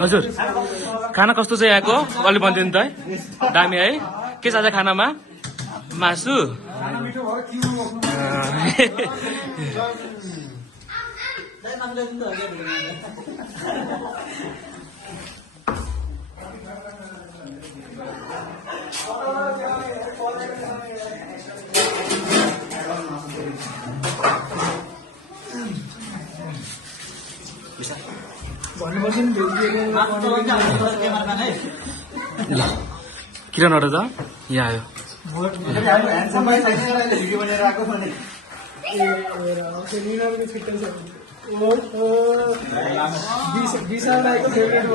हजुर खाना कस्तो चाहिँ यहाँको अलि भनिदिनु त है दामी है के छ आज खानामा मासु किरण अरे त यहाँ आयो विशाल फेभरेट